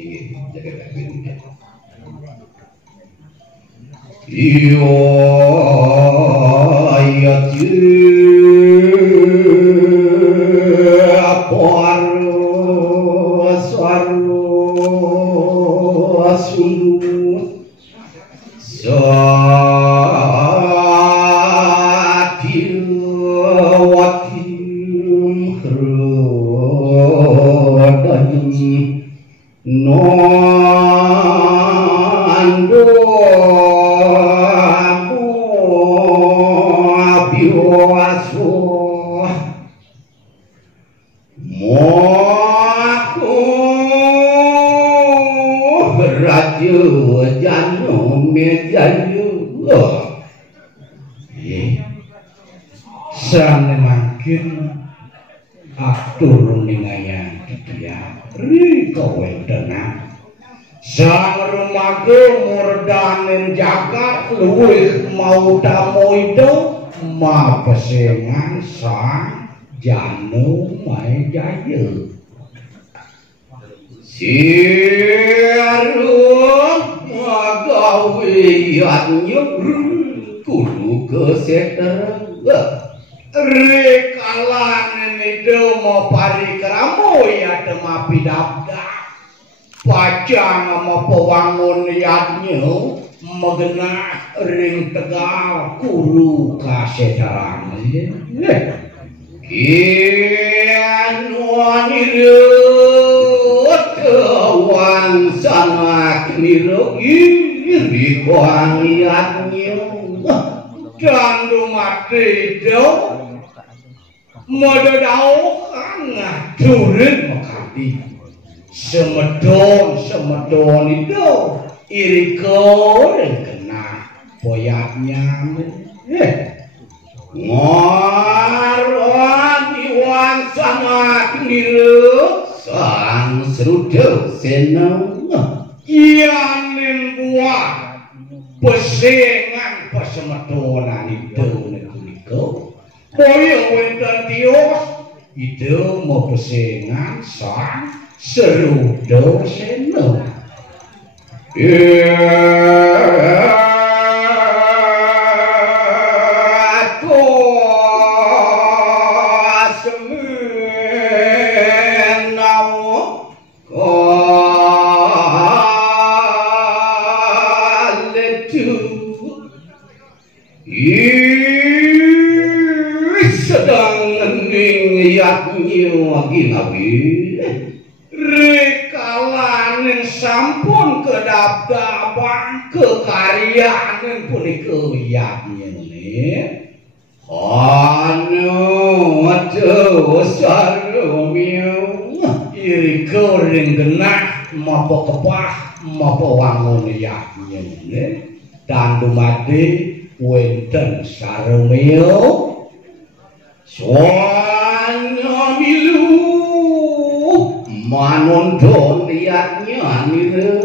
Inggih, jaga kabeh. Yo ayat sang makin atur ningaya dia riko wendana sang rumaga murdanin jagat luwih mau damo itu mapesengan sang janu mai jaya siarum magawe yanyuk kudu keseterang rekalan itu mau parikramo ya temapi dabda pacang mau pewangun yadnya megena ring tegal kuru kasetarang kian wanirut wan sanak niro iri kuang yadnya candu mati do mododau kan turun makati semedon itu iriko dan kena poyaknya ngaruan iwan sama keliru sang serudu senang ianin buat pesengan pesemetonan itu neguriko boyo wenten tios itu mau pesengan sang serudo seno rekalanin sampun kedap-dapan kekaryaan punika wiyatnya anu aduh sarumio iri goreng genah mapa kepah mapa wangun wiyatnya dan dumadi wenten sarumio soalnya milu manondon liatnya niru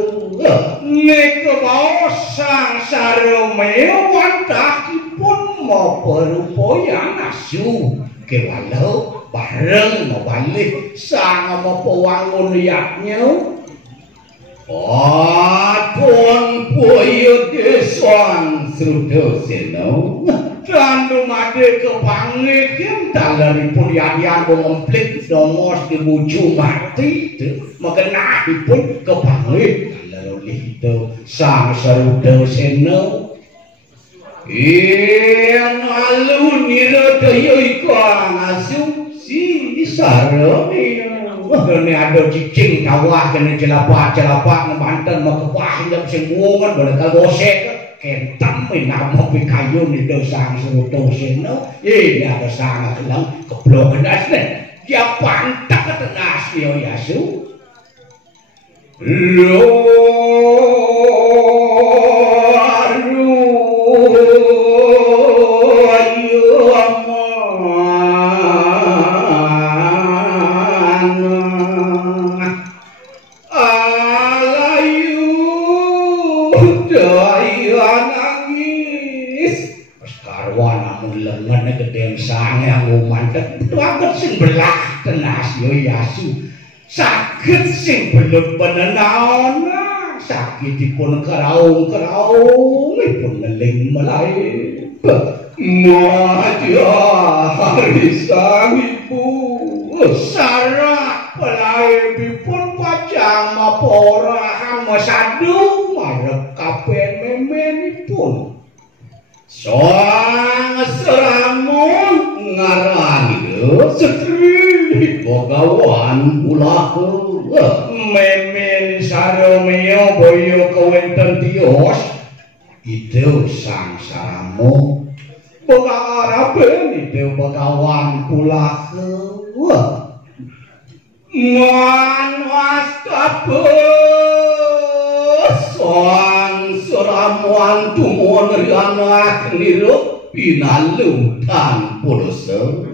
nek kebawa sang sarumeo wantakipun mau berupaya nasu kewalau bareng mau balik sang mau pewangun liatnya Adon poyo desan srudo seno Candu made kepangikim dalaripun yang mengomplit nomos dibuju mati mengenahipun kepangit dalaripun itu sang srudo seno alun nirodoyo iku asu si sarone ini ada cicing kawah kena jelapak ngebanten makewah yang semua boleh kagosek kentam nama pikayu ni dosang seruto seno ini ada sangat kelang keblok kenasnya dia pantak ketenas dia yasu sange aku mantep banget sing belah tenas yo yasu sakit sing bener-bener naon sakitipun keraung-keraungipun ngeling melai maja hari sang ibu sarak pelaipipun pajang maporahang masadu marep kapen memenipun soang seramun ngarani setri bogawan ulah memen saromeo boyo kewenten tios itu sang saramo boga araben itu bogawan ulah man wastabus soang seramuan tumon rianak nirup pinalutan pudosa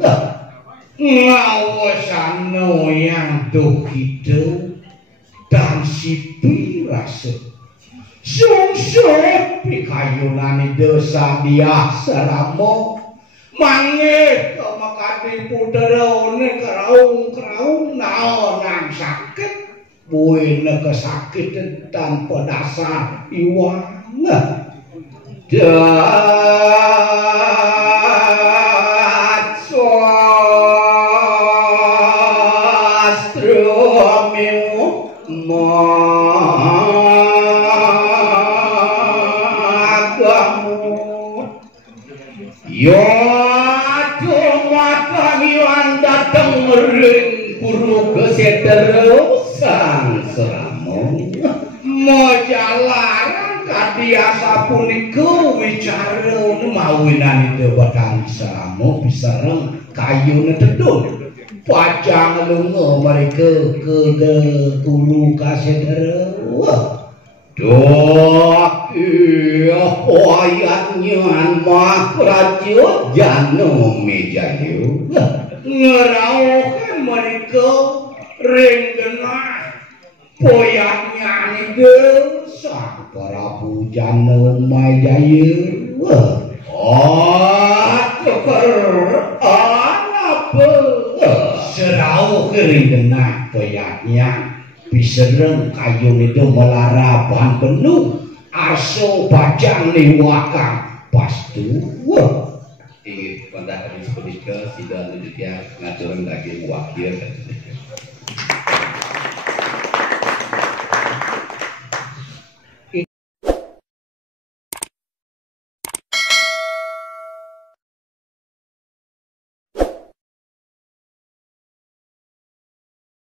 ngawasan yang dokido dan sipi rasa sungsep pikayunan dosa dia seramo mangit kemakati puderone keraung-keraung naonang sakit buina kesakitan tanpa dasar iwana yo cuma kamiwan datang mering puru keseterusan seramong mau jalan kadiasa puniku bicara mawinan itu bakal seramong bisa reng kayu nededung pajang lungo mereka ke puru keseterusan dok iya poyatnya mak rajut jano mejayu ngeraukan mereka ringgenah poyatnya itu sang prabu jano mejayu keper apa serau keringgenah poyatnya bisereng kayu itu melaraban penuh aso bajang liwakang pastu ingin pada hari seperti sudah menjadi ngaturan lagi wakil